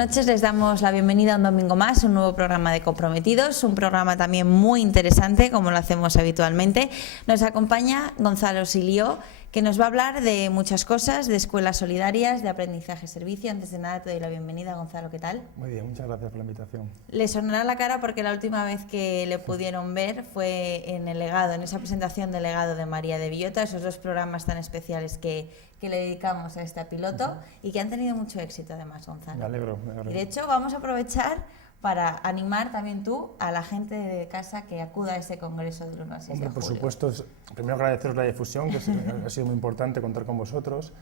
noches, les damos la bienvenida un domingo más, un nuevo programa de Comprometidos, un programa también muy interesante, como lo hacemos habitualmente. Nos acompaña Gonzalo Silió, que nos va a hablar de muchas cosas, de escuelas solidarias, de aprendizaje-servicio. Antes de nada te doy la bienvenida, Gonzalo, ¿qué tal? Muy bien, muchas gracias por la invitación. Le sonará la cara porque la última vez que le pudieron ver fue en El Legado, en esa presentación del Legado de María de Villota, esos dos programas tan especiales que le dedicamos a este piloto y que han tenido mucho éxito además, Gonzalo. Me alegro. Y de hecho vamos a aprovechar para animar también tú a la gente de casa que acuda a ese congreso del 1 al 6 de julio. Por supuesto, primero agradeceros la difusión, que ha sido muy importante contar con vosotros.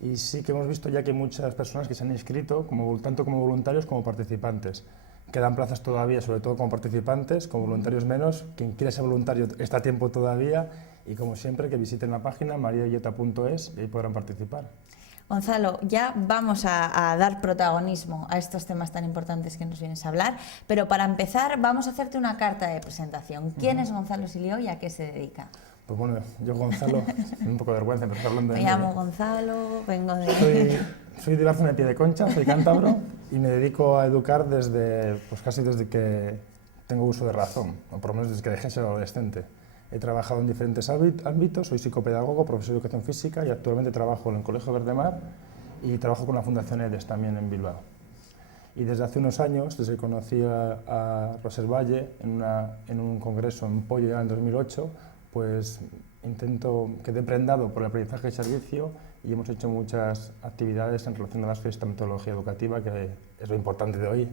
Y sí que hemos visto ya que hay muchas personas que se han inscrito, tanto como voluntarios como participantes. Quedan plazas todavía, sobre todo como participantes, como voluntarios menos. Quien quiera ser voluntario está a tiempo todavía y, como siempre, que visiten la página mariadevillota.es y ahí podrán participar. Gonzalo, ya vamos a dar protagonismo a estos temas tan importantes que nos vienes a hablar, pero para empezar vamos a hacerte una carta de presentación. ¿Quién es Gonzalo Silió y a qué se dedica? Pues bueno, yo Gonzalo, me un poco de vergüenza empezar hablando de mí. Me llamo Gonzalo, vengo de... Soy de Bárcena de Piedeconcha, soy cántabro y me dedico a educar casi desde que tengo uso de razón, o por lo menos desde que dejé de ser adolescente. He trabajado en diferentes ámbitos, soy psicopedagogo, profesor de educación física y actualmente trabajo en el Colegio Verdemar y trabajo con la Fundación EDES también en Bilbao. Y desde hace unos años, desde que conocí a Rosersvalle en un congreso en Pollo ya en 2008, pues quedé prendado por el aprendizaje de servicio y hemos hecho muchas actividades en relación a las fiestas de metodología educativa, que es lo importante de hoy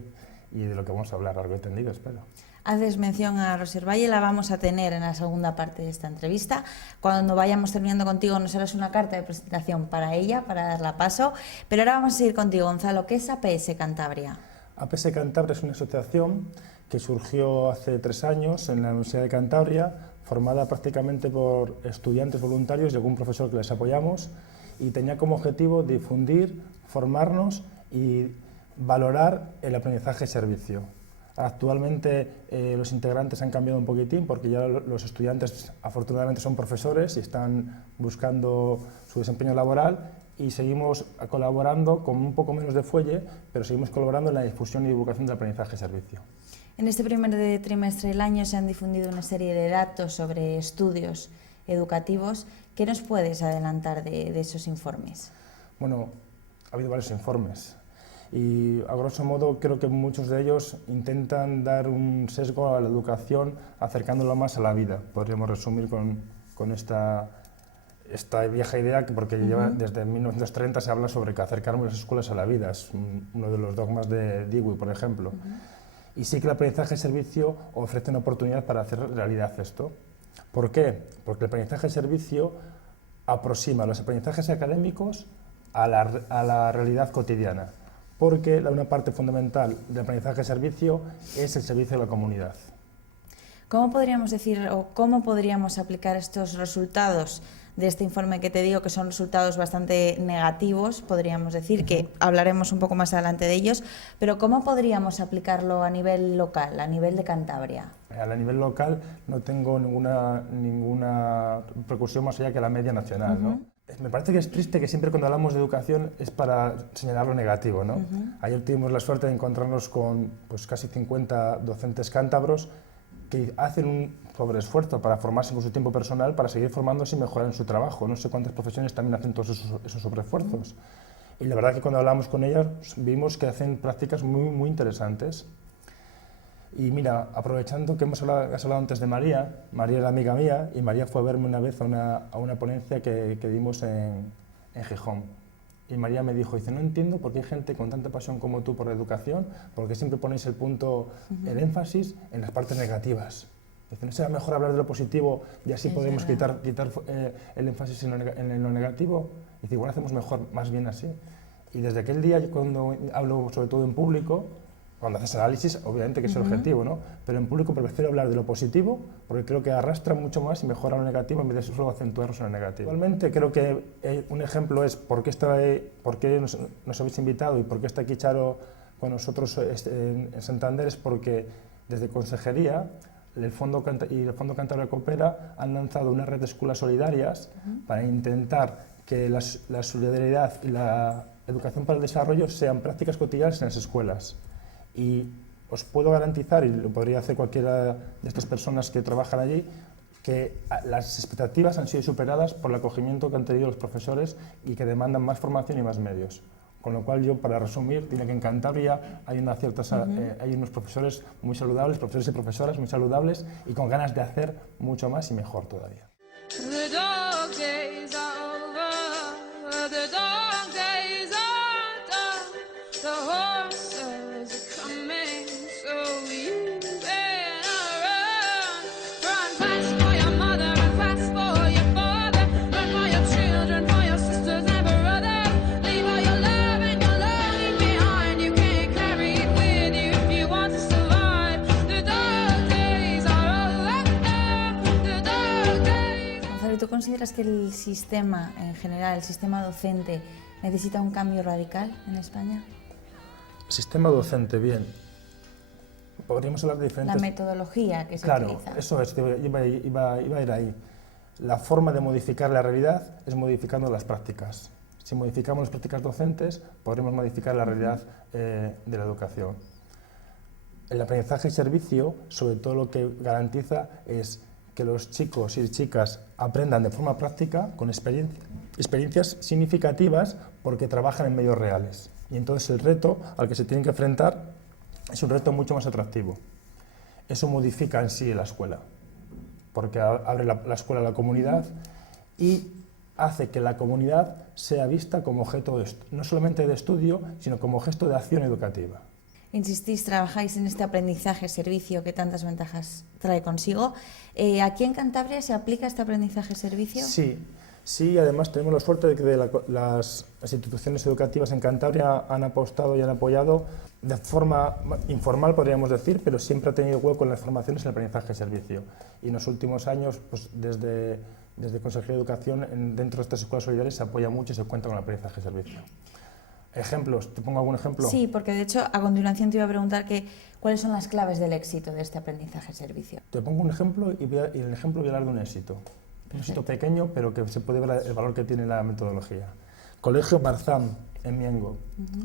y de lo que vamos a hablar largo y tendido, espero. Haces mención a Rosersvalle, la vamos a tener en la segunda parte de esta entrevista. Cuando vayamos terminando contigo nos harás una carta de presentación para ella, para darla paso. Pero ahora vamos a ir contigo, Gonzalo. ¿Qué es APS Cantabria? APS Cantabria es una asociación que surgió hace 3 años en la Universidad de Cantabria, formada prácticamente por estudiantes voluntarios y algún profesor que les apoyamos, y tenía como objetivo difundir, formarnos y valorar el aprendizaje-servicio. Actualmente los integrantes han cambiado un poquitín porque ya los estudiantes afortunadamente son profesores y están buscando su desempeño laboral, y seguimos colaborando con un poco menos de fuelle, pero seguimos colaborando en la difusión y divulgación del aprendizaje-servicio. En este primer trimestre del año se han difundido una serie de datos sobre estudios educativos. ¿Qué nos puedes adelantar de esos informes? Bueno, ha habido varios informes y, a grosso modo, creo que muchos de ellos intentan dar un sesgo a la educación acercándolo más a la vida. Podríamos resumir con esta vieja idea, porque desde 1930 se habla sobre que acercarnos las escuelas a la vida. Es uno de los dogmas de Dewey, por ejemplo. Y sí que el aprendizaje-servicio ofrece una oportunidad para hacer realidad esto. ¿Por qué? Porque el aprendizaje-servicio aproxima los aprendizajes académicos a la realidad cotidiana, porque una parte fundamental del aprendizaje-servicio es el servicio a la comunidad. ¿Cómo podríamos decir o cómo podríamos aplicar estos resultados de este informe, que te digo que son resultados bastante negativos, podríamos decir, que hablaremos un poco más adelante de ellos, pero cómo podríamos aplicarlo a nivel local, a nivel de Cantabria? A nivel local no tengo ninguna repercusión más allá que la media nacional, ¿no? Me parece que es triste que siempre cuando hablamos de educación es para señalar lo negativo, ¿no? Ayer tuvimos la suerte de encontrarnos con casi 50 docentes cántabros que hacen un sobreesfuerzo para formarse con su tiempo personal, para seguir formándose y mejorar en su trabajo. No sé cuántas profesiones también hacen todos esos sobreesfuerzos. Y la verdad que cuando hablamos con ellas vimos que hacen prácticas muy, muy interesantes. Y mira, aprovechando que has hablado antes de María era amiga mía, y María fue a verme una vez a una ponencia que dimos en Gijón. Y María me dijo, no entiendo por qué hay gente con tanta pasión como tú por la educación, porque siempre ponéis el énfasis en las partes negativas. Dice, ¿no será mejor hablar de lo positivo y así podemos quitar el énfasis en lo negativo? Dice, igual hacemos mejor, más bien así. Y desde aquel día, cuando hablo sobre todo en público, cuando haces análisis, obviamente que es el objetivo, ¿no? Pero en público prefiero hablar de lo positivo, porque creo que arrastra mucho más y mejora lo negativo en vez de solo acentuarnos en lo negativo. Igualmente creo que un ejemplo es por qué nos habéis invitado y por qué está aquí Charo con nosotros en Santander, es porque desde Consejería el Fondo Cantabria Coopera han lanzado una red de escuelas solidarias para intentar que la solidaridad y la educación para el desarrollo sean prácticas cotidianas en las escuelas. Y os puedo garantizar, y lo podría hacer cualquiera de estas personas que trabajan allí, que las expectativas han sido superadas por el acogimiento que han tenido los profesores y que demandan más formación y más medios. Con lo cual yo, para resumir, diré que en Cantabria hay unos profesores muy saludables, profesores y profesoras muy saludables y con ganas de hacer mucho más y mejor todavía. ¿Tú consideras que el sistema, en general, el sistema docente, necesita un cambio radical en España? Sistema docente, bien. Podríamos hablar de diferentes... La metodología que se utiliza. Claro, eso es, iba a ir ahí. La forma de modificar la realidad es modificando las prácticas. Si modificamos las prácticas docentes, podremos modificar la realidad de la educación. El aprendizaje y servicio, sobre todo lo que garantiza es que los chicos y chicas aprendan de forma práctica, con experiencias significativas, porque trabajan en medios reales. Y entonces el reto al que se tienen que enfrentar es un reto mucho más atractivo. Eso modifica en sí la escuela, porque abre la escuela a la comunidad y hace que la comunidad sea vista como objeto no solamente de estudio, sino como gesto de acción educativa. Insistís, trabajáis en este aprendizaje-servicio que tantas ventajas trae consigo. ¿Aquí en Cantabria se aplica este aprendizaje-servicio? Sí, además tenemos la suerte de que las instituciones educativas en Cantabria han apostado y han apoyado de forma informal, podríamos decir, pero siempre ha tenido hueco en las formaciones el aprendizaje-servicio. Y en los últimos años, pues, desde Consejería de Educación, dentro de estas escuelas solidarias se apoya mucho y se cuenta con el aprendizaje-servicio. ¿Ejemplos? ¿Te pongo algún ejemplo? Sí, porque de hecho a continuación te iba a preguntar cuáles son las claves del éxito de este aprendizaje-servicio. Te pongo un ejemplo y en el ejemplo voy a hablar de un éxito. Un éxito pequeño, pero que se puede ver el valor que tiene la metodología. Colegio Barzam, en Miengo.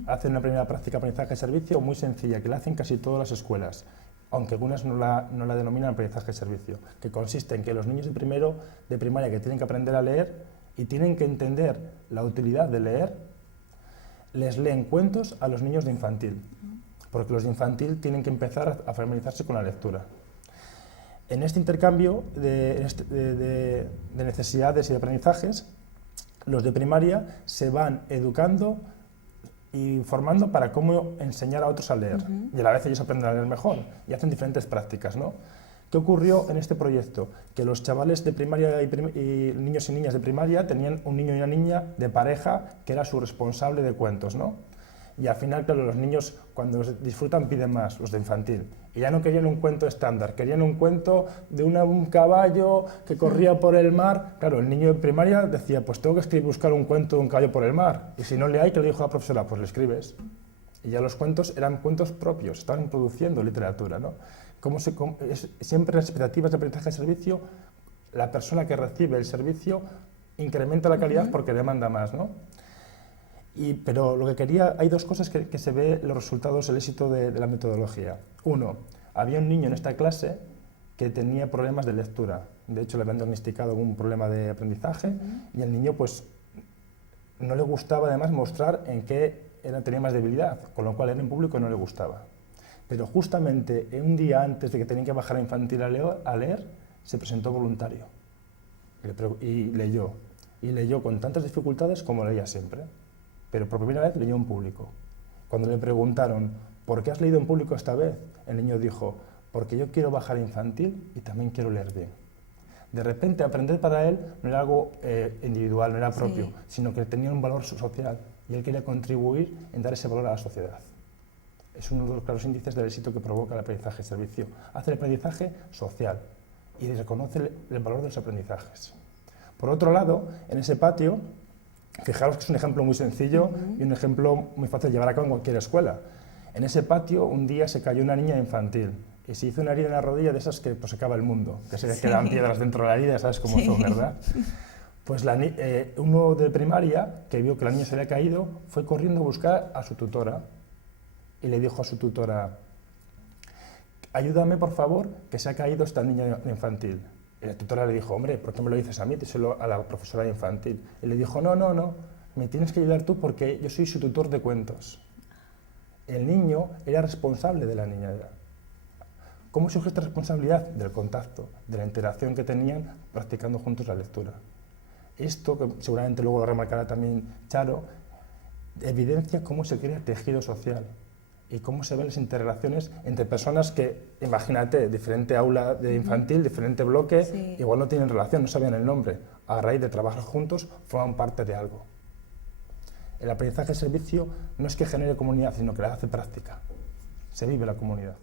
Hacen una primera práctica de aprendizaje-servicio muy sencilla, que la hacen casi todas las escuelas, aunque algunas no la denominan aprendizaje-servicio, que consiste en que los niños de primero de primaria que tienen que aprender a leer y tienen que entender la utilidad de leer, les leen cuentos a los niños de infantil, porque los de infantil tienen que empezar a familiarizarse con la lectura. En este intercambio de necesidades y de aprendizajes, los de primaria se van educando y formando para cómo enseñar a otros a leer, y a la vez ellos aprenden a leer mejor, y hacen diferentes prácticas, ¿no? ¿Qué ocurrió en este proyecto? Que los chavales de primaria y niños y niñas de primaria tenían un niño y una niña de pareja que era su responsable de cuentos, ¿no? Y al final, claro, los niños cuando disfrutan piden más, los de infantil. Y ya no querían un cuento estándar, querían un cuento de un caballo que corría por el mar. Claro, el niño de primaria decía, pues tengo que buscar un cuento de un caballo por el mar. Y si no le hay, que le dijo la profesora, pues le escribes. Y ya los cuentos eran cuentos propios, estaban produciendo literatura, ¿no? Siempre las expectativas de aprendizaje de servicio, la persona que recibe el servicio incrementa la calidad porque demanda más, ¿no? Pero lo que quería, hay dos cosas que se ve los resultados, el éxito de la metodología. Uno, había un niño en esta clase que tenía problemas de lectura. De hecho, le habían diagnosticado algún problema de aprendizaje y el niño pues no le gustaba además mostrar en qué tenía más debilidad, con lo cual era en público y no le gustaba. Pero justamente un día antes de que tenía que bajar a infantil a leer, se presentó voluntario y leyó. Y leyó con tantas dificultades como leía siempre. Pero por primera vez leyó en público. Cuando le preguntaron, ¿por qué has leído en público esta vez? El niño dijo, porque yo quiero bajar a infantil y también quiero leer bien. De repente aprender para él no era algo individual, no era propio, sino que tenía un valor social y él quería contribuir en dar ese valor a la sociedad. Es uno de los claros índices del éxito que provoca el aprendizaje-servicio. Hace el aprendizaje social y reconoce el valor de los aprendizajes. Por otro lado, en ese patio, fijaros que es un ejemplo muy sencillo y un ejemplo muy fácil de llevar a cabo en cualquier escuela. En ese patio un día se cayó una niña infantil y se hizo una herida en la rodilla de esas que pues, se acaba el mundo, que se quedan piedras dentro de la herida, sabes cómo son, ¿verdad? Pues uno de primaria, que vio que la niña se había caído, fue corriendo a buscar a su tutora y le dijo a su tutora: ayúdame por favor, que se ha caído esta niña infantil. Y la tutora le dijo: hombre, ¿por qué me lo dices a mí? Díselo a la profesora de infantil. Y le dijo: no, me tienes que ayudar tú porque yo soy su tutor de cuentos. El niño era responsable de la niña. ¿Cómo surge esta responsabilidad? Del contacto, de la interacción que tenían practicando juntos la lectura. Esto, que seguramente luego lo remarcará también Charo, evidencia cómo se crea tejido social y cómo se ven las interrelaciones entre personas que, imagínate, diferente aula de infantil, diferente bloque, sí, igual no tienen relación, no sabían el nombre. A raíz de trabajar juntos, forman parte de algo. El aprendizaje de servicio no es que genere comunidad, sino que la hace práctica. Se vive la comunidad.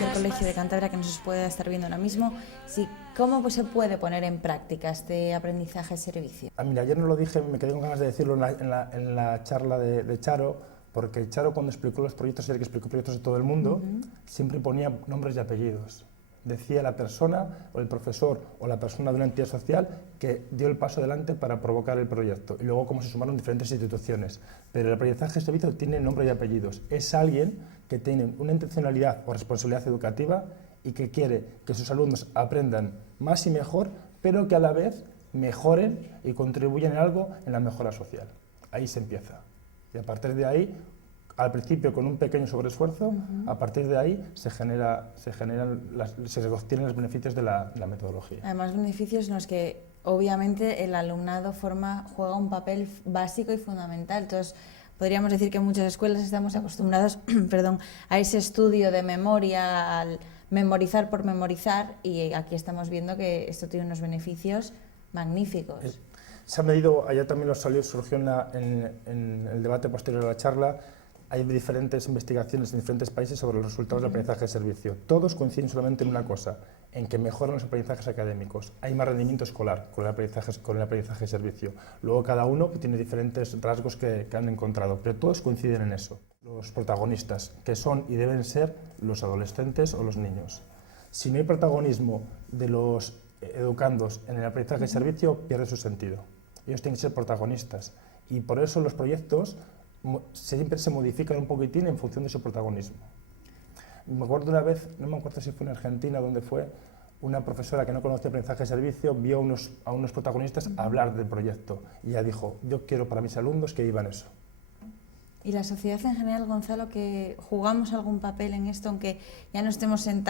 El Colegio de Cantabria que nos puede estar viendo ahora mismo, sí, ¿cómo se puede poner en práctica este aprendizaje-servicio? Mira, ayer no lo dije, me quedé con ganas de decirlo en la charla de Charo, porque Charo, cuando explicó los proyectos, el que explicó proyectos de todo el mundo, siempre ponía nombres y apellidos. Decía la persona o el profesor o la persona de una entidad social que dio el paso adelante para provocar el proyecto, y luego cómo se sumaron diferentes instituciones. Pero el aprendizaje de servicio tiene nombre y apellidos. Es alguien que tiene una intencionalidad o responsabilidad educativa y que quiere que sus alumnos aprendan más y mejor, pero que a la vez mejoren y contribuyan en algo en la mejora social. Ahí se empieza. Y a partir de ahí, al principio con un pequeño sobreesfuerzo, a partir de ahí se obtienen los beneficios de la metodología. Además, beneficios en los que obviamente el alumnado juega un papel básico y fundamental. Entonces, podríamos decir que en muchas escuelas estamos acostumbrados a ese estudio de memoria, al memorizar por memorizar, y aquí estamos viendo que esto tiene unos beneficios magníficos. Se ha medido, ayer también surgió en el debate posterior a la charla, hay diferentes investigaciones en diferentes países sobre los resultados del aprendizaje de servicio. Todos coinciden solamente en una cosa, en que mejoran los aprendizajes académicos. Hay más rendimiento escolar con el aprendizaje de servicio. Luego cada uno tiene diferentes rasgos que han encontrado, pero todos coinciden en eso. Los protagonistas, que son y deben ser los adolescentes o los niños. Si no hay protagonismo de los educandos en el aprendizaje de servicio, pierde su sentido. Ellos tienen que ser protagonistas, y por eso los proyectos siempre se modifican un poquitín en función de su protagonismo. Me acuerdo una vez, no me acuerdo si fue en Argentina, donde fue, una profesora que no conocía aprendizaje de servicio vio a unos protagonistas hablar del proyecto y ella dijo: yo quiero para mis alumnos que vivan eso. ¿Y la sociedad en general, Gonzalo, que jugamos algún papel en esto, aunque ya no estemos en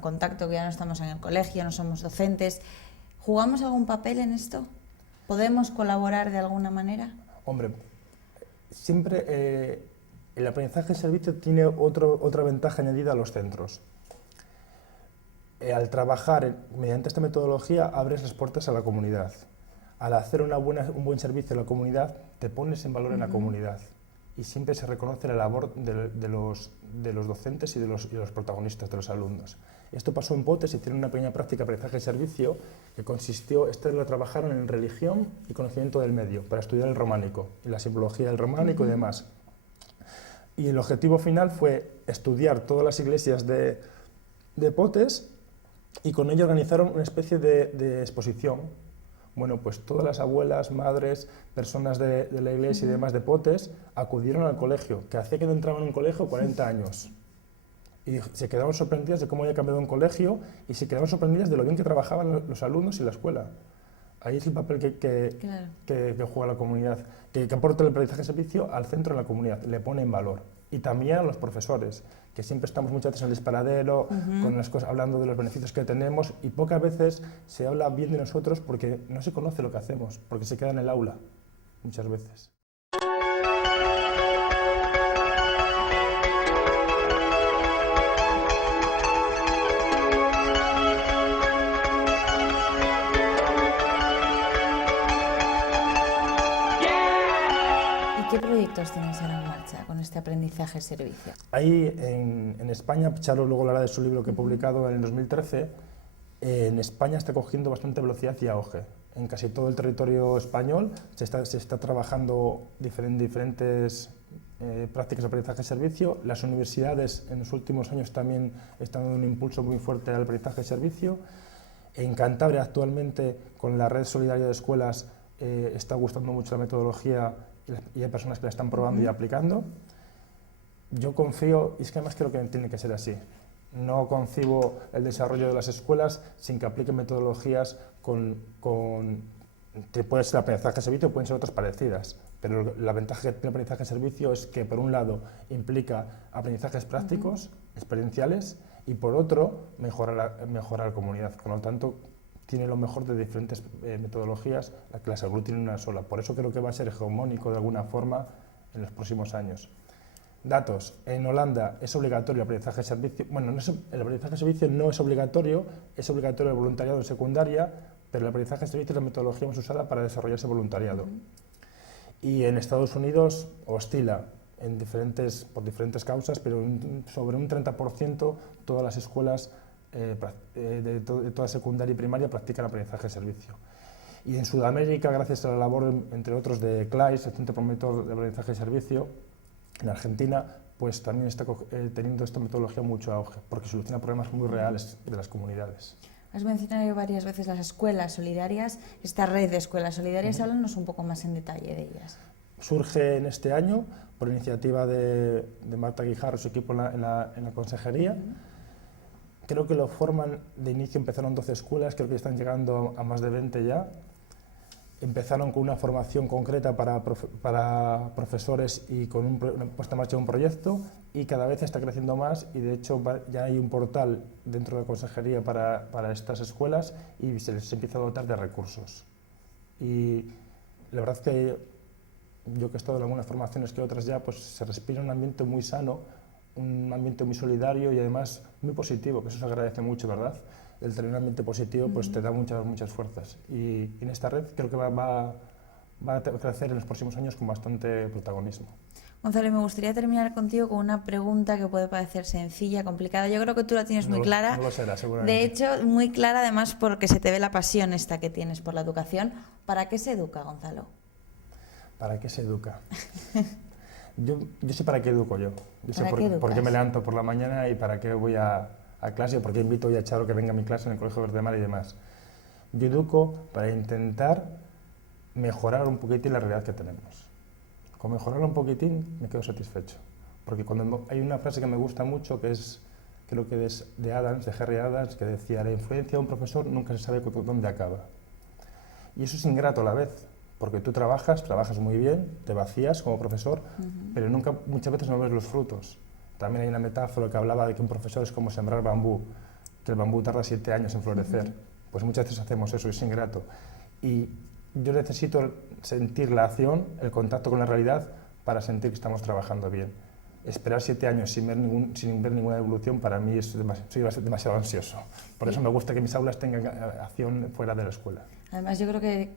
contacto, que ya no estamos en el colegio, no somos docentes? ¿Jugamos algún papel en esto? ¿Podemos colaborar de alguna manera? Hombre, siempre el aprendizaje de servicio tiene otra ventaja añadida a los centros. Al trabajar mediante esta metodología abres las puertas a la comunidad. Al hacer un buen servicio a la comunidad, te pones en valor en la comunidad, y siempre se reconoce la labor de los docentes y de los protagonistas, de los alumnos. Esto pasó en Potes, hicieron una pequeña práctica de aprendizaje de servicio que consistió, lo trabajaron en religión y conocimiento del medio, para estudiar el románico y la simbología del románico y demás. Y el objetivo final fue estudiar todas las iglesias de Potes, y con ello organizaron una especie de exposición. Bueno, pues todas las abuelas, madres, personas de la iglesia y demás de Potes acudieron al colegio, que hacía que no entraban en un colegio 40 años. Y se quedaban sorprendidas de cómo había cambiado un colegio, y se quedaban sorprendidas de lo bien que trabajaban los alumnos y la escuela. Ahí es el papel que juega la comunidad, que aporta el aprendizaje de servicio al centro de la comunidad, le pone en valor. Y también a los profesores, que siempre estamos muchas veces en el disparadero, con las cosas, hablando de los beneficios que tenemos, y pocas veces se habla bien de nosotros porque no se conoce lo que hacemos, porque se queda en el aula, muchas veces. ¿Qué proyectos tenéis ahora en marcha con este aprendizaje de servicio? Ahí en España, Charo luego hablará de su libro que he publicado en el 2013, En España está cogiendo bastante velocidad y auge. En casi todo el territorio español se está trabajando diferentes prácticas de aprendizaje-servicio. Las universidades en los últimos años también están dando un impulso muy fuerte al aprendizaje-servicio. En Cantabria actualmente, con la red solidaria de escuelas, está gustando mucho la metodología y hay personas que la están probando y aplicando. Yo confío, y es que además creo que tiene que ser así. No concibo el desarrollo de las escuelas sin que apliquen metodologías que puede ser aprendizaje-servicio, pueden ser otras parecidas, pero la ventaja que tiene el aprendizaje-servicio es que, por un lado, implica aprendizajes prácticos, experienciales, y por otro, mejora la comunidad. Por lo tanto, tiene lo mejor de diferentes metodologías, la que las aglutina en una sola. Por eso creo que va a ser hegemónico de alguna forma en los próximos años. Datos. En Holanda es obligatorio el aprendizaje-servicio. Bueno, el aprendizaje-servicio no es obligatorio el voluntariado en secundaria, pero el aprendizaje-servicio es la metodología más usada para desarrollar ese voluntariado. Y en Estados Unidos oscila por diferentes causas, pero sobre un 30% todas las escuelas de toda secundaria y primaria practican aprendizaje-servicio. Y en Sudamérica, gracias a la labor, entre otros, de CLAIS, el Centro Promotor de Aprendizaje-Servicio, en Argentina, pues también está teniendo esta metodología mucho auge, porque soluciona problemas muy reales de las comunidades. Has mencionado varias veces las escuelas solidarias, esta red de escuelas solidarias. Háblanos un poco más en detalle de ellas. Surge en este año por iniciativa de Marta Guijarro y su equipo en la consejería. Creo que lo forman, de inicio empezaron 12 escuelas, creo que están llegando a más de 20 ya. Empezaron con una formación concreta para profesores y con una puesta en marcha de un proyecto, y cada vez está creciendo más, y de hecho ya hay un portal dentro de la consejería para estas escuelas y se les empieza a dotar de recursos. Y la verdad es que yo, que he estado en algunas formaciones que otras ya, pues se respira un ambiente muy sano, un ambiente muy solidario y además muy positivo, que eso se agradece mucho, ¿verdad? El tener un ambiente positivo pues te da muchas fuerzas, y en esta red creo que va a crecer en los próximos años con bastante protagonismo. Gonzalo, me gustaría terminar contigo con una pregunta que puede parecer sencilla, complicada. Yo creo que tú la tienes muy clara. No lo será, seguramente. De hecho, muy clara además, porque se te ve la pasión esta que tienes por la educación. ¿Para qué se educa, Gonzalo? ¿Para qué se educa? Yo sé para qué educo yo. Yo sé por qué me levanto por la mañana y para qué voy a clase, o por qué invito hoy a Charo que venga a mi clase en el Colegio Verdemar y demás. Yo educo para intentar mejorar un poquitín la realidad que tenemos. Con mejorarla un poquitín me quedo satisfecho. Porque cuando hay una frase que me gusta mucho, que es, creo que es de Harry Adams, que decía: la influencia de un profesor nunca se sabe dónde acaba. Y eso es ingrato a la vez, porque tú trabajas muy bien, te vacías como profesor, pero muchas veces no ves los frutos. También hay una metáfora que hablaba de que un profesor es como sembrar bambú, que el bambú tarda 7 años en florecer. Pues muchas veces hacemos eso, es ingrato. Y yo necesito sentir la acción, el contacto con la realidad, para sentir que estamos trabajando bien. Esperar 7 años sin ver ninguna evolución, para mí soy demasiado ansioso. Por eso me gusta que mis aulas tengan acción fuera de la escuela. Además, yo creo que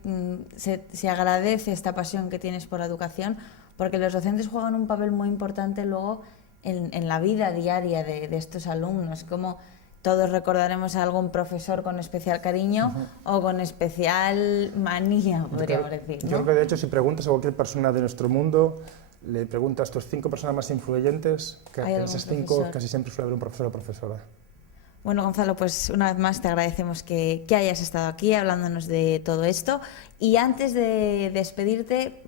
se agradece esta pasión que tienes por la educación, porque los docentes juegan un papel muy importante luego en la vida diaria de estos alumnos. Como todos recordaremos a algún profesor con especial cariño o con especial manía, podríamos decir, ¿no? Yo creo que, de hecho, si preguntas a cualquier persona de nuestro mundo, le preguntas a tus 5 personas más influyentes, que en esas 5 casi siempre suele haber un profesor o profesora. Bueno, Gonzalo, pues una vez más te agradecemos que hayas estado aquí hablándonos de todo esto. Y antes de despedirte,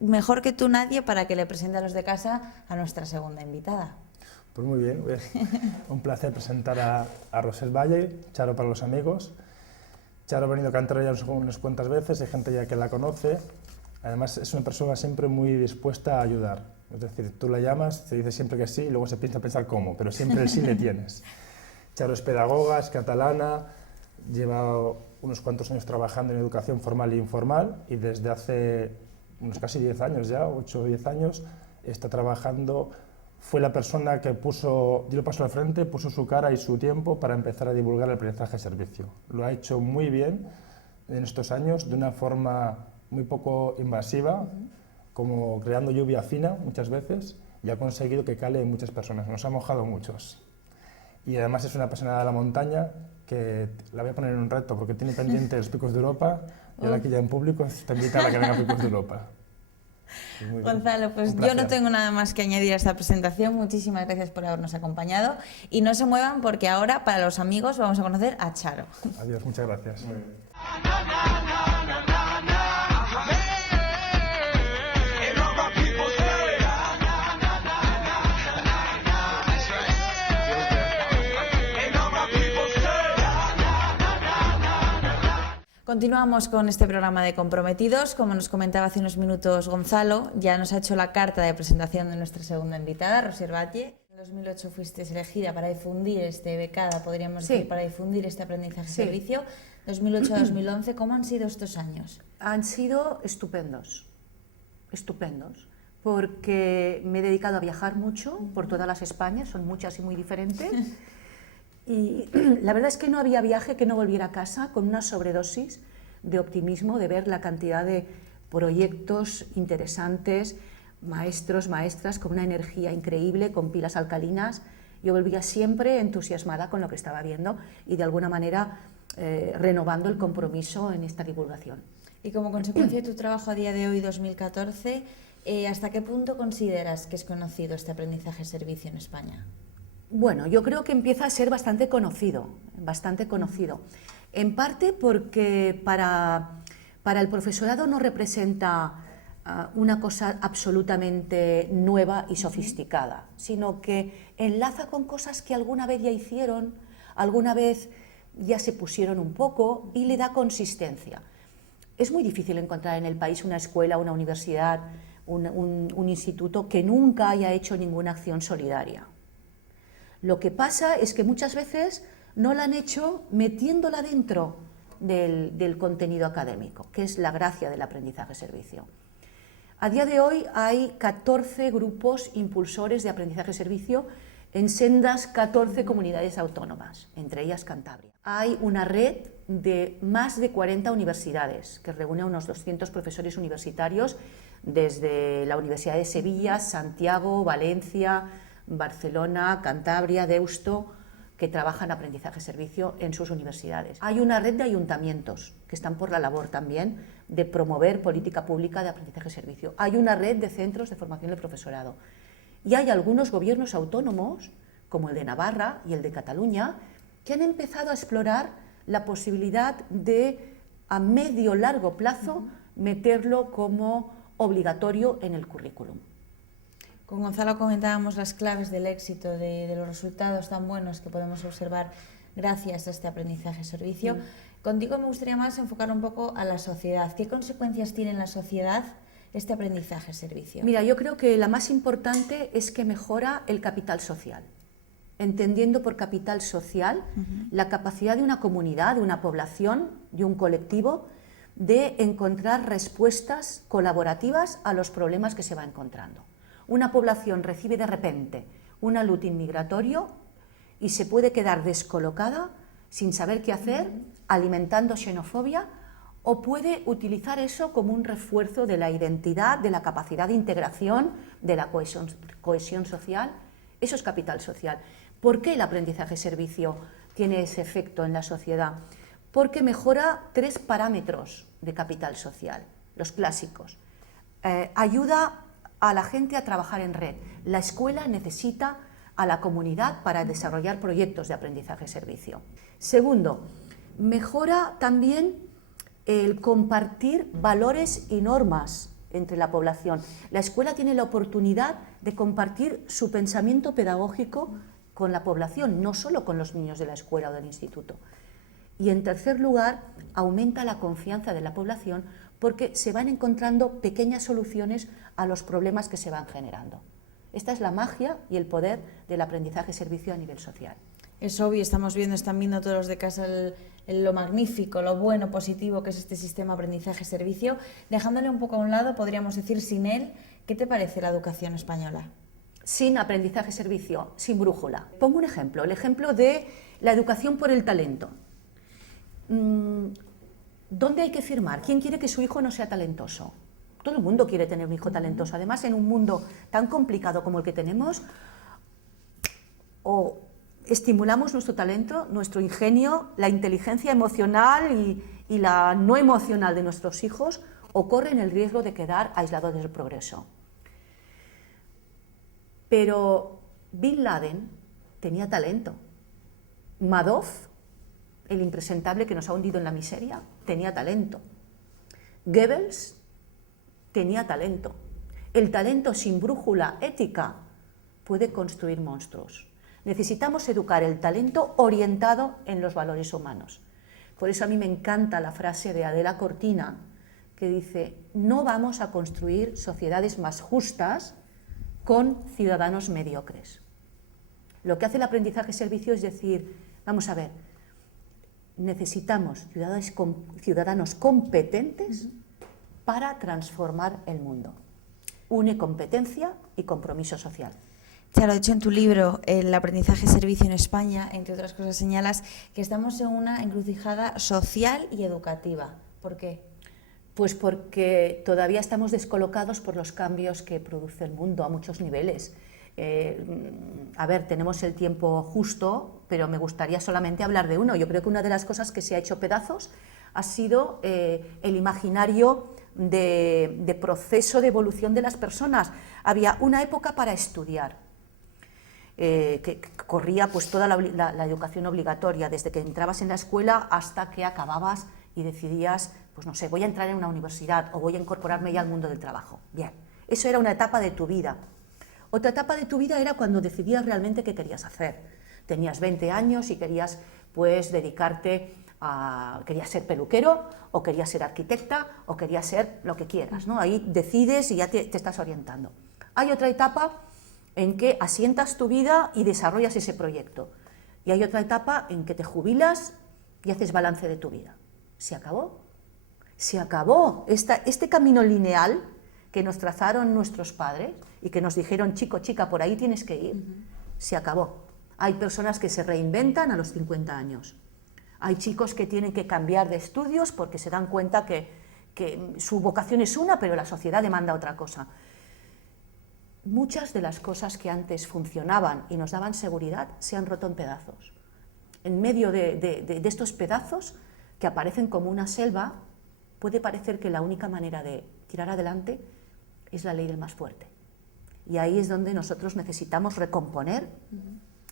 mejor que tú nadie para que le presente a los de casa a nuestra segunda invitada. Pues muy bien, un placer presentar a Rosel Valle, Charo para los amigos. Charo ha venido a cantar ya unas cuantas veces, hay gente ya que la conoce. Además, es una persona siempre muy dispuesta a ayudar. Es decir, tú la llamas, te dice siempre que sí y luego se piensa pensar cómo, pero siempre el sí le tienes. Charo es pedagoga, es catalana, lleva unos cuantos años trabajando en educación formal e informal, y desde hace unos casi 10 años ya, 8 o 10 años, está trabajando. Fue la persona que dio el paso al frente, puso su cara y su tiempo para empezar a divulgar el aprendizaje-servicio. Lo ha hecho muy bien en estos años, de una forma muy poco invasiva, como creando lluvia fina muchas veces, y ha conseguido que cale en muchas personas. Nos ha mojado muchos. Y además es una apasionada de la montaña, que la voy a poner en un reto porque tiene pendiente los Picos de Europa y ahora que ya en público te invita a la que venga a Picos de Europa. Gonzalo, pues yo no tengo nada más que añadir a esta presentación. Muchísimas gracias por habernos acompañado y no se muevan porque ahora para los amigos vamos a conocer a Charo. Adiós, muchas gracias. Continuamos con este programa de Comprometidos. Como nos comentaba hace unos minutos Gonzalo, ya nos ha hecho la carta de presentación de nuestra segunda invitada, Rosier Batlle. En 2008 fuiste elegida para difundir becada, podríamos decir, para difundir este aprendizaje-servicio. 2008-2011, ¿cómo han sido estos años? Han sido estupendos, porque me he dedicado a viajar mucho por todas las Españas, son muchas y muy diferentes. Y la verdad es que no había viaje que no volviera a casa con una sobredosis de optimismo, de ver la cantidad de proyectos interesantes, maestros, maestras con una energía increíble, con pilas alcalinas. Yo volvía siempre entusiasmada con lo que estaba viendo y de alguna manera renovando el compromiso en esta divulgación. Y como consecuencia de tu trabajo a día de hoy, 2014, ¿hasta qué punto consideras que es conocido este aprendizaje-servicio en España? Bueno, yo creo que empieza a ser bastante conocido, en parte porque para el profesorado no representa una cosa absolutamente nueva y sofisticada, sino que enlaza con cosas que alguna vez ya hicieron, alguna vez ya se pusieron un poco y le da consistencia. Es muy difícil encontrar en el país una escuela, una universidad, un instituto que nunca haya hecho ninguna acción solidaria. Lo que pasa es que muchas veces no la han hecho metiéndola dentro del contenido académico, que es la gracia del aprendizaje-servicio. A día de hoy hay 14 grupos impulsores de aprendizaje-servicio en sendas 14 comunidades autónomas, entre ellas Cantabria. Hay una red de más de 40 universidades que reúne a unos 200 profesores universitarios desde la Universidad de Sevilla, Santiago, Valencia, Barcelona, Cantabria, Deusto, que trabajan aprendizaje-servicio en sus universidades. Hay una red de ayuntamientos que están por la labor también de promover política pública de aprendizaje-servicio. Hay una red de centros de formación del profesorado. Y hay algunos gobiernos autónomos, como el de Navarra y el de Cataluña, que han empezado a explorar la posibilidad de, a medio-largo plazo, meterlo como obligatorio en el currículum. Con Gonzalo comentábamos las claves del éxito, de los resultados tan buenos que podemos observar gracias a este aprendizaje-servicio. Contigo me gustaría más enfocar un poco a la sociedad. ¿Qué consecuencias tiene en la sociedad este aprendizaje-servicio? Mira, yo creo que la más importante es que mejora el capital social, entendiendo por capital social la capacidad de una comunidad, de una población, de un colectivo, de encontrar respuestas colaborativas a los problemas que se va encontrando. Una población recibe de repente un alud inmigratorio y se puede quedar descolocada, sin saber qué hacer, alimentando xenofobia, o puede utilizar eso como un refuerzo de la identidad, de la capacidad de integración, de la cohesión social. Eso es capital social. ¿Por qué el aprendizaje-servicio tiene ese efecto en la sociedad? Porque mejora 3 parámetros de capital social, los clásicos. Ayuda a la gente a trabajar en red. La escuela necesita a la comunidad para desarrollar proyectos de aprendizaje-servicio. Segundo, mejora también el compartir valores y normas entre la población. La escuela tiene la oportunidad de compartir su pensamiento pedagógico con la población, no solo con los niños de la escuela o del instituto. Y en tercer lugar, aumenta la confianza de la población porque se van encontrando pequeñas soluciones a los problemas que se van generando. Esta es la magia y el poder del aprendizaje-servicio a nivel social. Es obvio, están viendo todos los de casa lo magnífico, lo bueno, positivo que es este sistema aprendizaje-servicio. Dejándole un poco a un lado, podríamos decir sin él, ¿qué te parece la educación española? Sin aprendizaje-servicio, sin brújula. Pongo un ejemplo, el ejemplo de la educación por el talento. ¿Dónde hay que firmar? ¿Quién quiere que su hijo no sea talentoso? Todo el mundo quiere tener un hijo talentoso. Además, en un mundo tan complicado como el que tenemos, o estimulamos nuestro talento, nuestro ingenio, la inteligencia emocional y la no emocional de nuestros hijos, o corren el riesgo de quedar aislados del progreso. Pero Bin Laden tenía talento. Madoff, el impresentable que nos ha hundido en la miseria, tenía talento. Goebbels tenía talento. El talento sin brújula ética puede construir monstruos. Necesitamos educar el talento orientado en los valores humanos. Por eso a mí me encanta la frase de Adela Cortina, que dice: no vamos a construir sociedades más justas con ciudadanos mediocres. Lo que hace el aprendizaje-servicio es decir, vamos a ver, necesitamos ciudadanos competentes para transformar el mundo. Une competencia y compromiso social. Charo, de hecho, en tu libro, El aprendizaje-servicio en España, entre otras cosas, señalas que estamos en una encrucijada social y educativa. ¿Por qué? Pues porque todavía estamos descolocados por los cambios que produce el mundo a muchos niveles. A ver, tenemos el tiempo justo, pero me gustaría solamente hablar de uno. Yo creo que una de las cosas que se ha hecho pedazos ha sido el imaginario de proceso de evolución de las personas. Había una época para estudiar, que corría pues toda la educación obligatoria, desde que entrabas en la escuela hasta que acababas y decidías, pues no sé, voy a entrar en una universidad o voy a incorporarme ya al mundo del trabajo. Bien, eso era una etapa de tu vida. Otra etapa de tu vida era cuando decidías realmente qué querías hacer. Tenías 20 años y querías pues dedicarte a... querías ser peluquero, o querías ser arquitecta, o querías ser lo que quieras, ¿no? Ahí decides y ya te estás orientando. Hay otra etapa en que asientas tu vida y desarrollas ese proyecto. Y hay otra etapa en que te jubilas y haces balance de tu vida. ¿Se acabó? Se acabó este camino lineal que nos trazaron nuestros padres y que nos dijeron, chico, chica, por ahí tienes que ir. Se acabó. Hay personas que se reinventan a los 50 años. Hay chicos que tienen que cambiar de estudios porque se dan cuenta que su vocación es una, pero la sociedad demanda otra cosa. Muchas de las cosas que antes funcionaban y nos daban seguridad se han roto en pedazos. En medio de estos pedazos que aparecen como una selva, puede parecer que la única manera de tirar adelante es la ley del más fuerte. Y ahí es donde nosotros necesitamos recomponer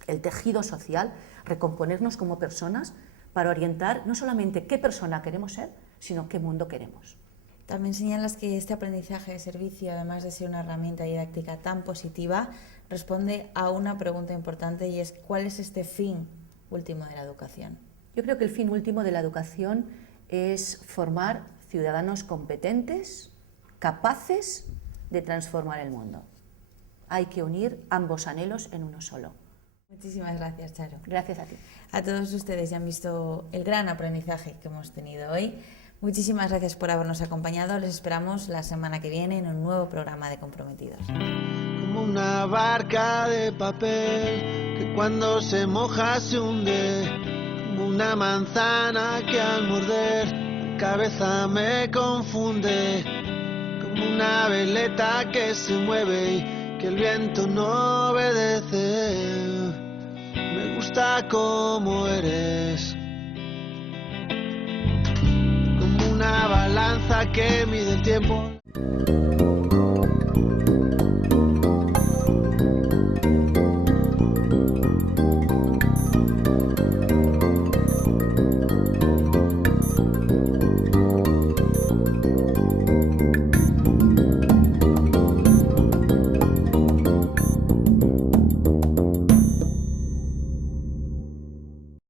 el tejido social, recomponernos como personas para orientar no solamente qué persona queremos ser, sino qué mundo queremos. También señalas que este aprendizaje de servicio, además de ser una herramienta didáctica tan positiva, responde a una pregunta importante, y es ¿cuál es este fin último de la educación? Yo creo que el fin último de la educación es formar ciudadanos competentes, capaces de transformar el mundo. Hay que unir ambos anhelos en uno solo. Muchísimas gracias, Charo. Gracias a ti. A todos ustedes ya han visto el gran aprendizaje que hemos tenido hoy. Muchísimas gracias por habernos acompañado. Les esperamos la semana que viene en un nuevo programa de Comprometidos. Como una barca de papel que cuando se moja se hunde, como una manzana que al morder la cabeza me confunde, como una veleta que se mueve y que el viento no obedece. Me gusta como eres, como una balanza que mide el tiempo.